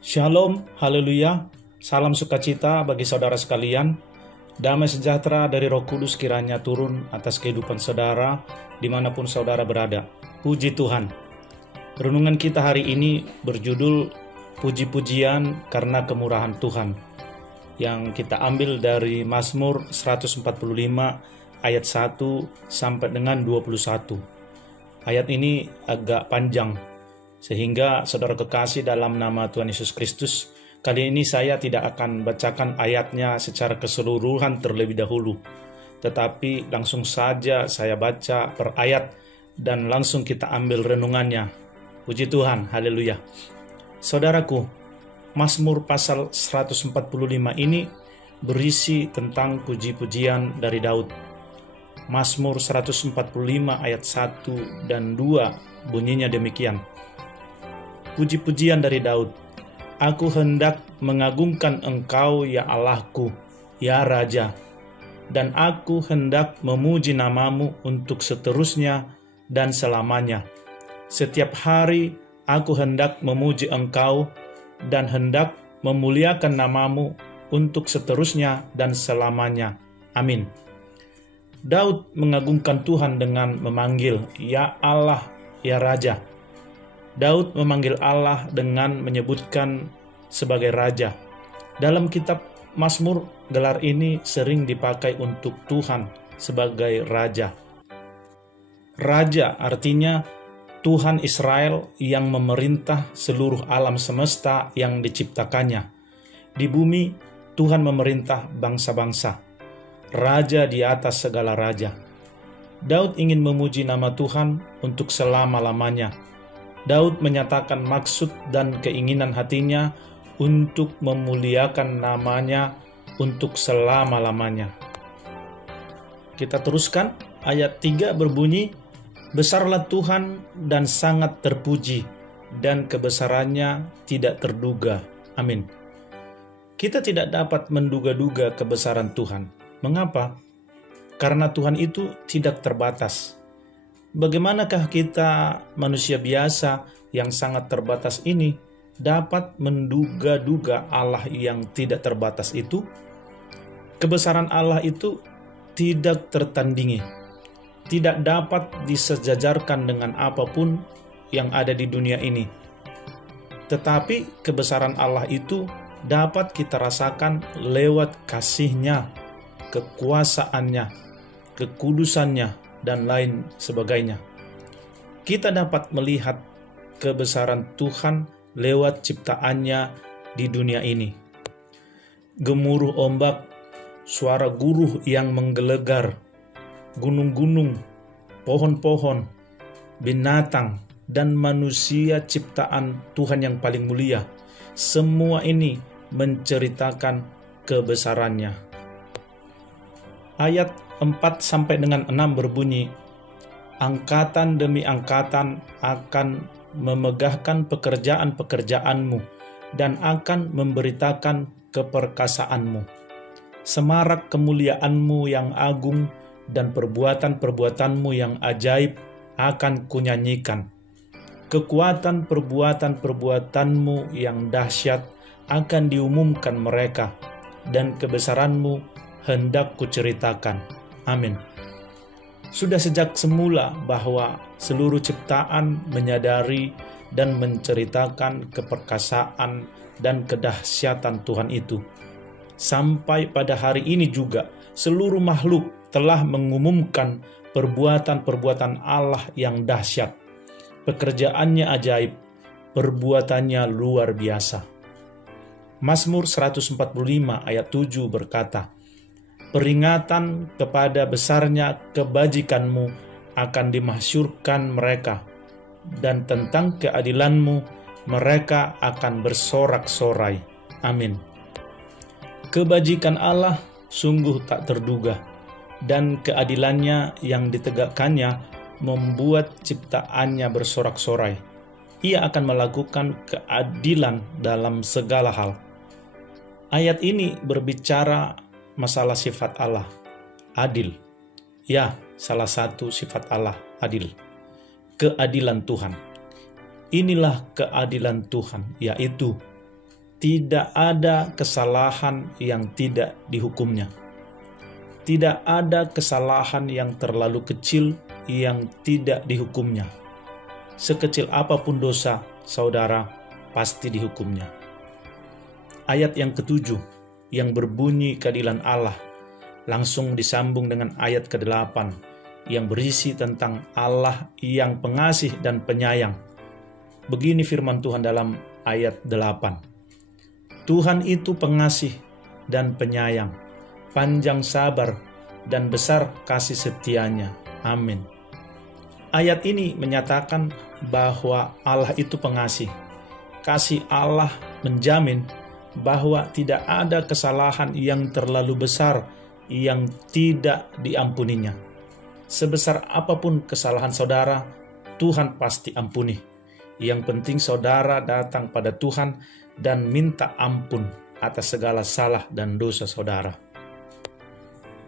Shalom, haleluya, salam sukacita bagi saudara sekalian. Damai sejahtera dari Roh Kudus kiranya turun atas kehidupan saudara dimanapun saudara berada. Puji Tuhan. Renungan kita hari ini berjudul Puji-pujian karena kemurahan Tuhan, yang kita ambil dari Mazmur 145 ayat 1 sampai dengan 21. Ayat ini agak panjang, sehingga saudara kekasih dalam nama Tuhan Yesus Kristus, kali ini saya tidak akan bacakan ayatnya secara keseluruhan terlebih dahulu, tetapi langsung saja saya baca per ayat dan langsung kita ambil renungannya. Puji Tuhan, haleluya. Saudaraku, Mazmur pasal 145 ini berisi tentang puji-pujian dari Daud. Mazmur 145 ayat 1 dan 2 bunyinya demikian. Puji-pujian dari Daud. Aku hendak mengagungkan Engkau, ya Allahku, ya Raja, dan aku hendak memuji namamu untuk seterusnya dan selamanya. Setiap hari aku hendak memuji Engkau dan hendak memuliakan namamu untuk seterusnya dan selamanya. Amin. Daud mengagungkan Tuhan dengan memanggil, ya Allah, ya Raja. Daud memanggil Allah dengan menyebutkan sebagai Raja. Dalam kitab Mazmur, gelar ini sering dipakai untuk Tuhan sebagai Raja. Raja artinya Tuhan Israel yang memerintah seluruh alam semesta yang diciptakannya. Di bumi, Tuhan memerintah bangsa-bangsa. Raja di atas segala raja. Daud ingin memuji nama Tuhan untuk selama-lamanya. Daud menyatakan maksud dan keinginan hatinya untuk memuliakan namanya untuk selama-lamanya. Kita teruskan, ayat 3 berbunyi, Besarlah Tuhan dan sangat terpuji, dan kebesarannya tidak terduga. Amin. Kita tidak dapat menduga-duga kebesaran Tuhan. Mengapa? Karena Tuhan itu tidak terbatas. Bagaimanakah kita manusia biasa yang sangat terbatas ini dapat menduga-duga Allah yang tidak terbatas itu? Kebesaran Allah itu tidak tertandingi, tidak dapat disejajarkan dengan apapun yang ada di dunia ini. Tetapi kebesaran Allah itu dapat kita rasakan lewat kasih-Nya, kekuasaannya, kekudusannya, dan lain sebagainya. Kita dapat melihat kebesaran Tuhan lewat ciptaannya di dunia ini. Gemuruh ombak, suara guruh yang menggelegar, gunung-gunung, pohon-pohon, binatang, dan manusia ciptaan Tuhan yang paling mulia. Semua ini menceritakan kebesarannya. Ayat 4 sampai dengan 6 berbunyi, Angkatan demi angkatan akan memegahkan pekerjaan-pekerjaanmu dan akan memberitakan keperkasaanmu. Semarak kemuliaanmu yang agung dan perbuatan-perbuatanmu yang ajaib akan kunyanyikan. Kekuatan perbuatan-perbuatanmu yang dahsyat akan diumumkan mereka, dan kebesaranmu hendak kuceritakan. Amin. Sudah sejak semula bahwa seluruh ciptaan menyadari dan menceritakan keperkasaan dan kedahsyatan Tuhan itu. Sampai pada hari ini juga, seluruh makhluk telah mengumumkan perbuatan-perbuatan Allah yang dahsyat. Pekerjaannya ajaib, perbuatannya luar biasa. Mazmur 145 ayat 7 berkata, Peringatan kepada besarnya kebajikanmu akan dimasyurkan mereka, dan tentang keadilanmu mereka akan bersorak-sorai. Amin. Kebajikan Allah sungguh tak terduga, dan keadilannya yang ditegakkannya membuat ciptaannya bersorak-sorai. Ia akan melakukan keadilan dalam segala hal. Ayat ini berbicara masalah sifat Allah, adil. Ya, salah satu sifat Allah, adil. Keadilan Tuhan. Inilah keadilan Tuhan, yaitu tidak ada kesalahan yang tidak dihukumnya. Tidak ada kesalahan yang terlalu kecil yang tidak dihukumnya. Sekecil apapun dosa, saudara, pasti dihukumnya. Ayat yang ketujuh, yang berbunyi keadilan Allah, langsung disambung dengan ayat ke-8, yang berisi tentang Allah yang pengasih dan penyayang. Begini firman Tuhan dalam ayat 8. Tuhan itu pengasih dan penyayang, panjang sabar, dan besar kasih setianya. Amin. Ayat ini menyatakan bahwa Allah itu pengasih. Kasih Allah menjamin bahwa tidak ada kesalahan yang terlalu besar yang tidak diampuninya. Sebesar apapun kesalahan saudara, Tuhan pasti ampuni. Yang penting saudara datang pada Tuhan dan minta ampun atas segala salah dan dosa saudara.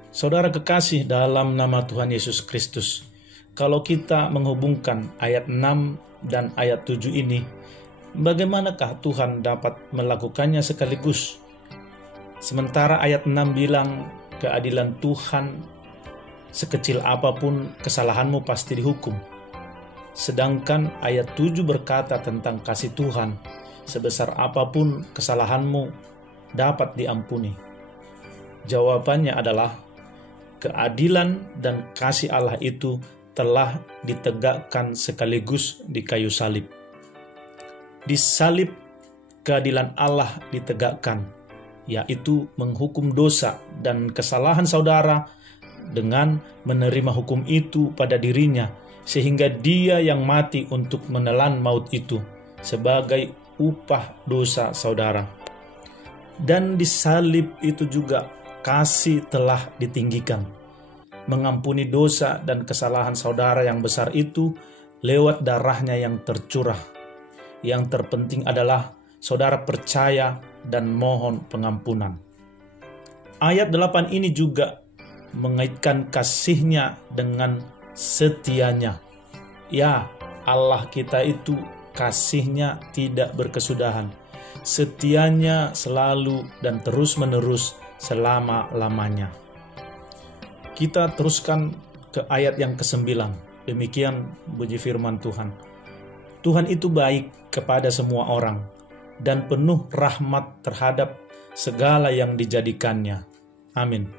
Saudara kekasih dalam nama Tuhan Yesus Kristus, kalau kita menghubungkan ayat 6 dan ayat 7 ini, bagaimanakah Tuhan dapat melakukannya sekaligus? Sementara ayat 6 bilang keadilan Tuhan, sekecil apapun kesalahanmu pasti dihukum. Sedangkan ayat 7 berkata tentang kasih Tuhan, sebesar apapun kesalahanmu dapat diampuni. Jawabannya adalah keadilan dan kasih Allah itu telah ditegakkan sekaligus di kayu salib. Di salib keadilan Allah ditegakkan, yaitu menghukum dosa dan kesalahan saudara dengan menerima hukum itu pada dirinya, sehingga dia yang mati untuk menelan maut itu sebagai upah dosa saudara. Dan di salib itu juga kasih telah ditinggikan, mengampuni dosa dan kesalahan saudara yang besar itu lewat darahnya yang tercurah. Yang terpenting adalah saudara percaya dan mohon pengampunan. Ayat 8 ini juga mengaitkan kasihnya dengan setianya. Ya, Allah kita itu kasihnya tidak berkesudahan. Setianya selalu dan terus-menerus selama-lamanya. Kita teruskan ke ayat yang ke-9. Demikian bunyi firman Tuhan. Tuhan itu baik kepada semua orang dan penuh rahmat terhadap segala yang dijadikannya. Amin.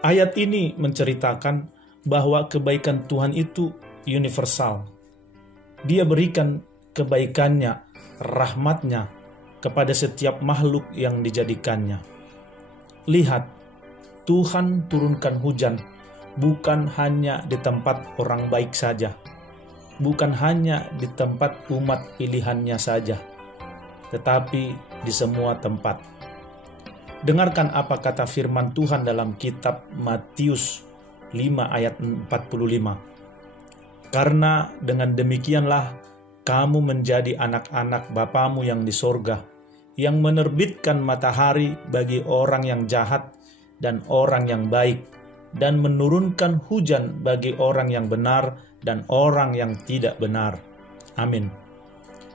Ayat ini menceritakan bahwa kebaikan Tuhan itu universal. Dia berikan kebaikannya, rahmatnya kepada setiap makhluk yang dijadikannya. Lihat, Tuhan turunkan hujan bukan hanya di tempat orang baik saja, bukan hanya di tempat umat pilihannya saja, tetapi di semua tempat. Dengarkan apa kata firman Tuhan dalam kitab Matius 5 ayat 45. Karena dengan demikianlah kamu menjadi anak-anak Bapamu yang di sorga, yang menerbitkan matahari bagi orang yang jahat dan orang yang baik, dan menurunkan hujan bagi orang yang benar dan orang yang tidak benar. Amin.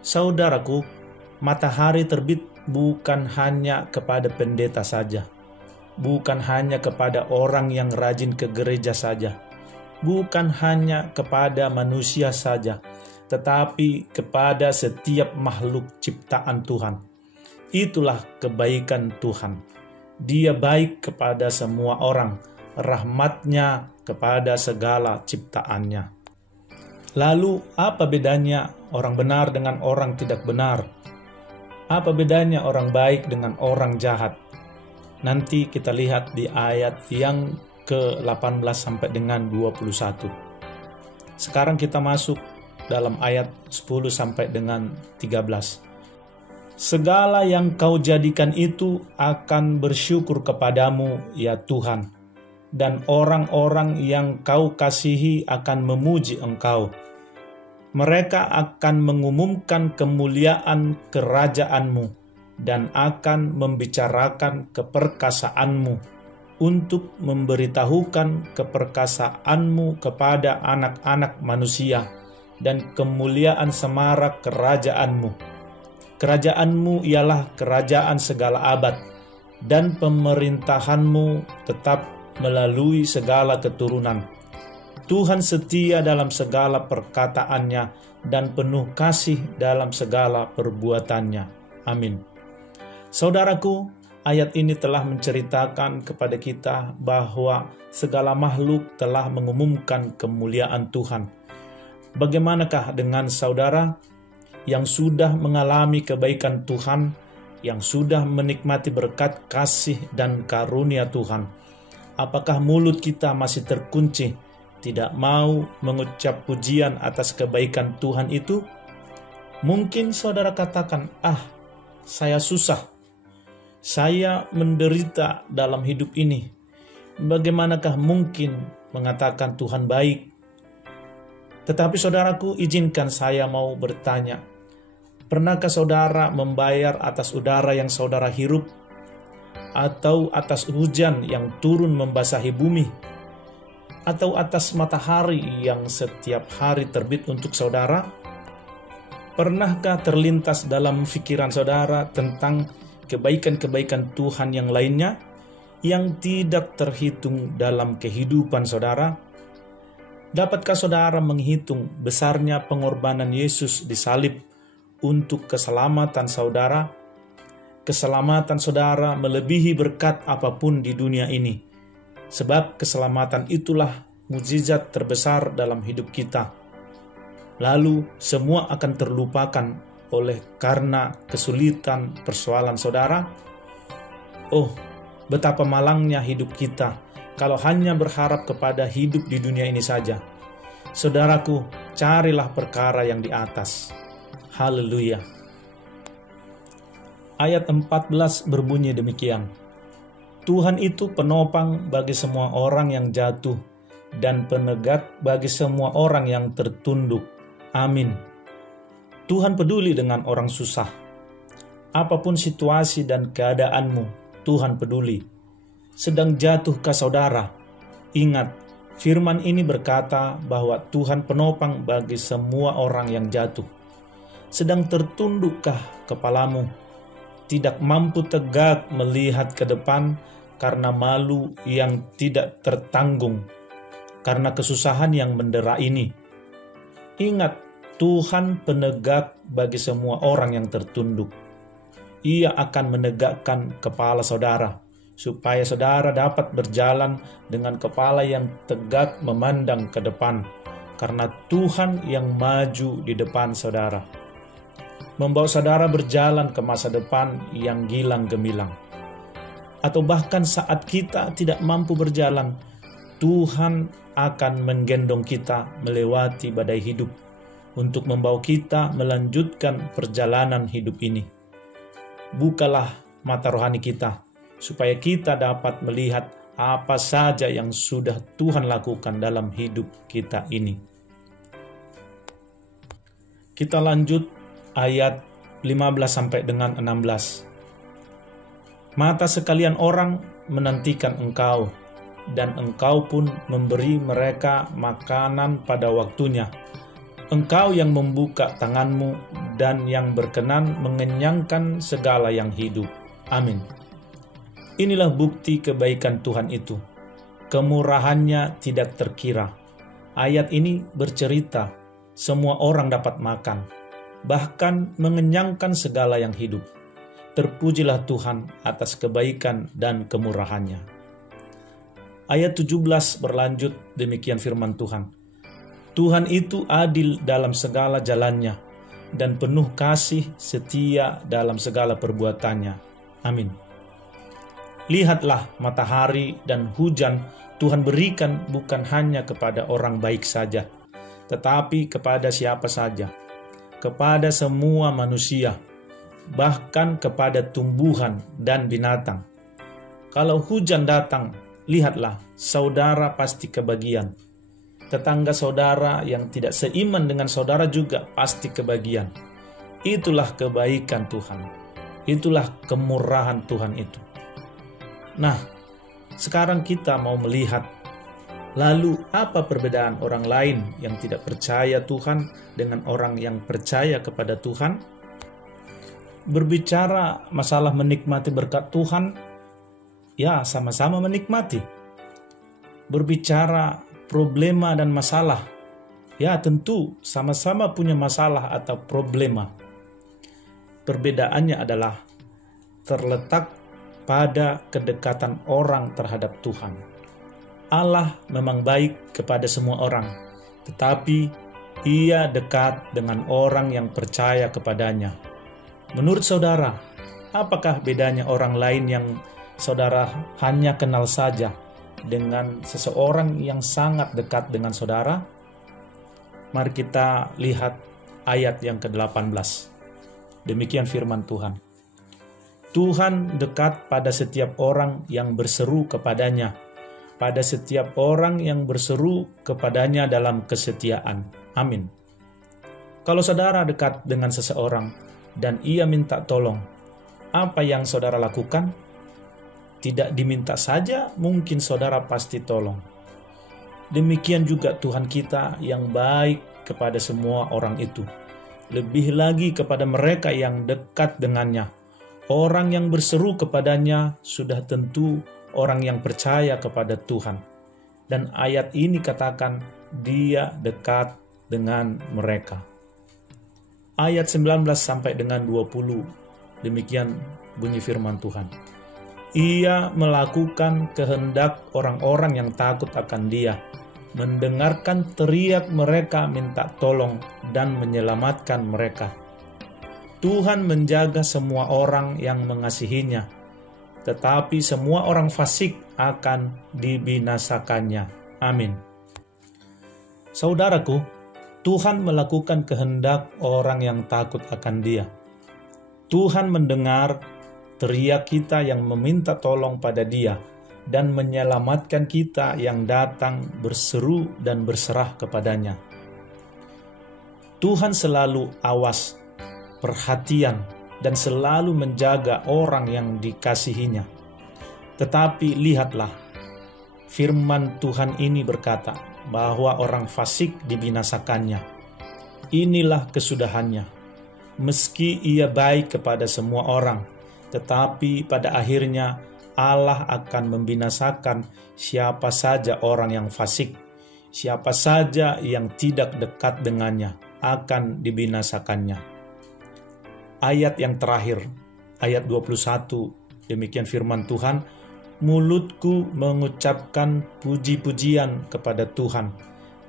Saudaraku, matahari terbit bukan hanya kepada pendeta saja, bukan hanya kepada orang yang rajin ke gereja saja, bukan hanya kepada manusia saja, tetapi kepada setiap makhluk ciptaan Tuhan. Itulah kebaikan Tuhan. Dia baik kepada semua orang, rahmatnya kepada segala ciptaannya. Lalu apa bedanya orang benar dengan orang tidak benar? Apa bedanya orang baik dengan orang jahat? Nanti kita lihat di ayat yang ke-18 sampai dengan 21. Sekarang kita masuk dalam ayat 10 sampai dengan 13. Segala yang kau jadikan itu akan bersyukur kepadamu, ya Tuhan, dan orang-orang yang kau kasihi akan memuji engkau. Mereka akan mengumumkan kemuliaan kerajaanmu dan akan membicarakan keperkasaanmu untuk memberitahukan keperkasaanmu kepada anak-anak manusia dan kemuliaan semarak kerajaanmu. Kerajaan-Mu ialah kerajaan segala abad, dan pemerintahan-Mu tetap melalui segala keturunan. Tuhan setia dalam segala perkataannya dan penuh kasih dalam segala perbuatannya. Amin. Saudaraku, ayat ini telah menceritakan kepada kita bahwa segala makhluk telah mengumumkan kemuliaan Tuhan. Bagaimanakah dengan saudara yang sudah mengalami kebaikan Tuhan, yang sudah menikmati berkat kasih dan karunia Tuhan? Apakah mulut kita masih terkunci, tidak mau mengucap pujian atas kebaikan Tuhan itu? Mungkin saudara katakan, saya susah, saya menderita dalam hidup ini. Bagaimanakah mungkin mengatakan Tuhan baik? Tetapi saudaraku, izinkan saya mau bertanya, pernahkah saudara membayar atas udara yang saudara hirup? Atau atas hujan yang turun membasahi bumi? Atau atas matahari yang setiap hari terbit untuk saudara? Pernahkah terlintas dalam pikiran saudara tentang kebaikan-kebaikan Tuhan yang lainnya yang tidak terhitung dalam kehidupan saudara? Dapatkah saudara menghitung besarnya pengorbanan Yesus di salib untuk keselamatan saudara? Keselamatan saudara melebihi berkat apapun di dunia ini, sebab keselamatan itulah mukjizat terbesar dalam hidup kita. Lalu semua akan terlupakan oleh karena kesulitan persoalan saudara? Oh, betapa malangnya hidup kita kalau hanya berharap kepada hidup di dunia ini saja. Saudaraku, carilah perkara yang di atas. Haleluya. Ayat 14 berbunyi demikian. Tuhan itu penopang bagi semua orang yang jatuh dan penegak bagi semua orang yang tertunduk. Amin. Tuhan peduli dengan orang susah. Apapun situasi dan keadaanmu, Tuhan peduli. Sedang jatuhkah saudara? Ingat, firman ini berkata bahwa Tuhan penopang bagi semua orang yang jatuh. Sedang tertundukkah kepalamu? Tidak mampu tegak melihat ke depan karena malu yang tidak tertanggung, karena kesusahan yang mendera ini. Ingat, Tuhan penegak bagi semua orang yang tertunduk. Ia akan menegakkan kepala saudara, supaya saudara dapat berjalan dengan kepala yang tegak memandang ke depan, karena Tuhan yang maju di depan saudara, membawa saudara berjalan ke masa depan yang gilang gemilang. Atau bahkan saat kita tidak mampu berjalan, Tuhan akan menggendong kita melewati badai hidup untuk membawa kita melanjutkan perjalanan hidup ini. Bukalah mata rohani kita, supaya kita dapat melihat apa saja yang sudah Tuhan lakukan dalam hidup kita ini. Kita lanjut ayat 15 sampai dengan 16. Mata sekalian orang menantikan engkau, dan engkau pun memberi mereka makanan pada waktunya. Engkau yang membuka tanganmu dan yang berkenan mengenyangkan segala yang hidup. Amin. Inilah bukti kebaikan Tuhan itu. Kemurahannya tidak terkira. Ayat ini bercerita semua orang dapat makan, bahkan mengenyangkan segala yang hidup. Terpujilah Tuhan atas kebaikan dan kemurahannya. Ayat 17 berlanjut demikian firman Tuhan. Tuhan itu adil dalam segala jalannya, dan penuh kasih setia dalam segala perbuatannya. Amin. Lihatlah matahari dan hujan Tuhan berikan bukan hanya kepada orang baik saja, tetapi kepada siapa saja, kepada semua manusia, bahkan kepada tumbuhan dan binatang. Kalau hujan datang, lihatlah, saudara pasti kebagian. Tetangga saudara yang tidak seiman dengan saudara juga pasti kebagian. Itulah kebaikan Tuhan. Itulah kemurahan Tuhan itu. Nah, sekarang kita mau melihat, lalu apa perbedaan orang lain yang tidak percaya Tuhan dengan orang yang percaya kepada Tuhan? Berbicara masalah menikmati berkat Tuhan, ya sama-sama menikmati. Berbicara problema dan masalah, ya tentu sama-sama punya masalah atau problema. Perbedaannya adalah terletak pada kedekatan orang terhadap Tuhan. Allah memang baik kepada semua orang, tetapi Ia dekat dengan orang yang percaya kepadanya. Menurut saudara, apakah bedanya orang lain yang saudara hanya kenal saja dengan seseorang yang sangat dekat dengan saudara? Mari kita lihat ayat yang ke-18. Demikian firman Tuhan. Tuhan dekat pada setiap orang yang berseru kepadanya, pada setiap orang yang berseru kepadanya dalam kesetiaan. Amin. Kalau saudara dekat dengan seseorang dan ia minta tolong, apa yang saudara lakukan? Tidak diminta saja, mungkin saudara pasti tolong. Demikian juga Tuhan kita yang baik kepada semua orang itu. Lebih lagi kepada mereka yang dekat dengannya. Orang yang berseru kepadanya sudah tentu orang yang percaya kepada Tuhan. Dan ayat ini katakan Dia dekat dengan mereka. Ayat 19 sampai dengan 20, demikian bunyi firman Tuhan. Ia melakukan kehendak orang-orang yang takut akan Dia, mendengarkan teriak mereka minta tolong dan menyelamatkan mereka. Tuhan menjaga semua orang yang mengasihinya, tetapi semua orang fasik akan dibinasakannya. Amin. Saudaraku, Tuhan melakukan kehendak orang yang takut akan Dia. Tuhan mendengar teriak kita yang meminta tolong pada Dia dan menyelamatkan kita yang datang berseru dan berserah kepadanya. Tuhan selalu awas, perhatian, dan selalu menjaga orang yang dikasihinya. Tetapi lihatlah, firman Tuhan ini berkata bahwa orang fasik dibinasakannya. Inilah kesudahannya. Meski ia baik kepada semua orang, tetapi pada akhirnya Allah akan membinasakan siapa saja orang yang fasik. Siapa saja yang tidak dekat dengannya akan dibinasakannya. Ayat yang terakhir, ayat 21, demikian firman Tuhan. Mulutku mengucapkan puji-pujian kepada Tuhan,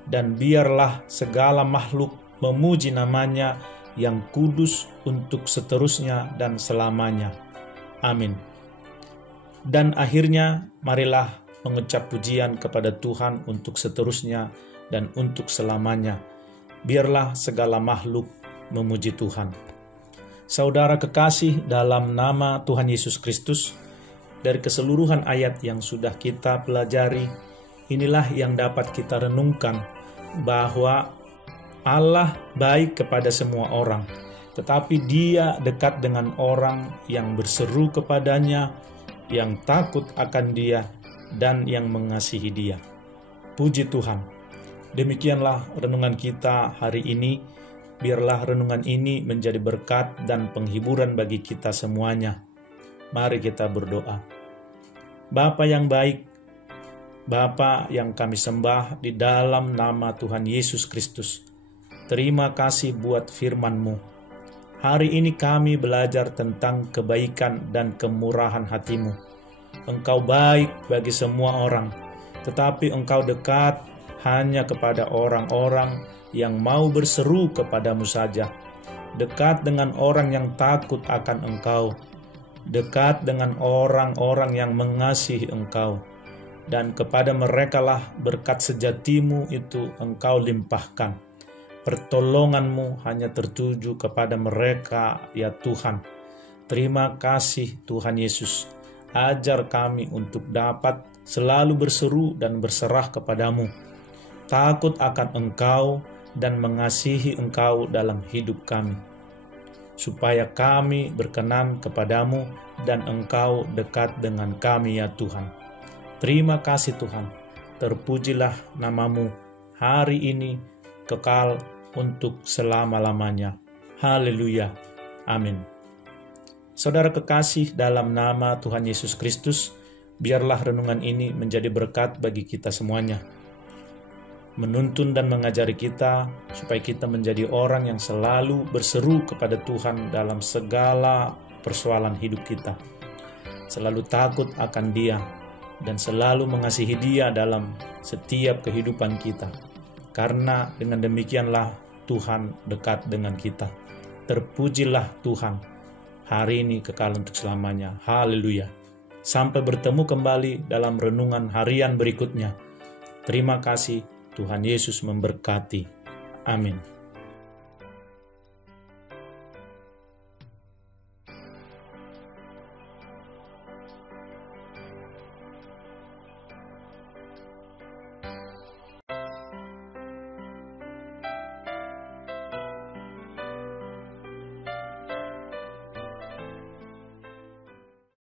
dan biarlah segala makhluk memuji namanya yang kudus untuk seterusnya dan selamanya. Amin. Dan akhirnya marilah mengucap pujian kepada Tuhan untuk seterusnya dan untuk selamanya. Biarlah segala makhluk memuji Tuhan. Saudara kekasih dalam nama Tuhan Yesus Kristus, dari keseluruhan ayat yang sudah kita pelajari, inilah yang dapat kita renungkan bahwa Allah baik kepada semua orang, tetapi Dia dekat dengan orang yang berseru kepadanya, yang takut akan Dia, dan yang mengasihi Dia. Puji Tuhan. Demikianlah renungan kita hari ini. Biarlah renungan ini menjadi berkat dan penghiburan bagi kita semuanya. Mari kita berdoa. Bapa yang baik, Bapa yang kami sembah di dalam nama Tuhan Yesus Kristus, terima kasih buat firman-Mu. Hari ini kami belajar tentang kebaikan dan kemurahan hati-Mu. Engkau baik bagi semua orang, tetapi Engkau dekat hanya kepada orang-orang yang mau berseru kepadamu saja. Dekat dengan orang yang takut akan Engkau, dekat dengan orang-orang yang mengasihi Engkau, dan kepada merekalah berkat sejatimu itu Engkau limpahkan. Pertolongan-Mu hanya tertuju kepada mereka, ya Tuhan. Terima kasih Tuhan Yesus. Ajar kami untuk dapat selalu berseru dan berserah kepadamu, takut akan Engkau dan mengasihi Engkau dalam hidup kami, supaya kami berkenan kepadamu dan Engkau dekat dengan kami, ya Tuhan. Terima kasih Tuhan. Terpujilah nama-Mu hari ini, kekal untuk selama-lamanya. Haleluya. Amin. Saudara kekasih dalam nama Tuhan Yesus Kristus, biarlah renungan ini menjadi berkat bagi kita semuanya. Menuntun dan mengajari kita supaya kita menjadi orang yang selalu berseru kepada Tuhan dalam segala persoalan hidup kita. Selalu takut akan Dia dan selalu mengasihi Dia dalam setiap kehidupan kita. Karena dengan demikianlah Tuhan dekat dengan kita. Terpujilah Tuhan hari ini kekal untuk selamanya. Haleluya. Sampai bertemu kembali dalam renungan harian berikutnya. Terima kasih. Tuhan Yesus memberkati. Amin.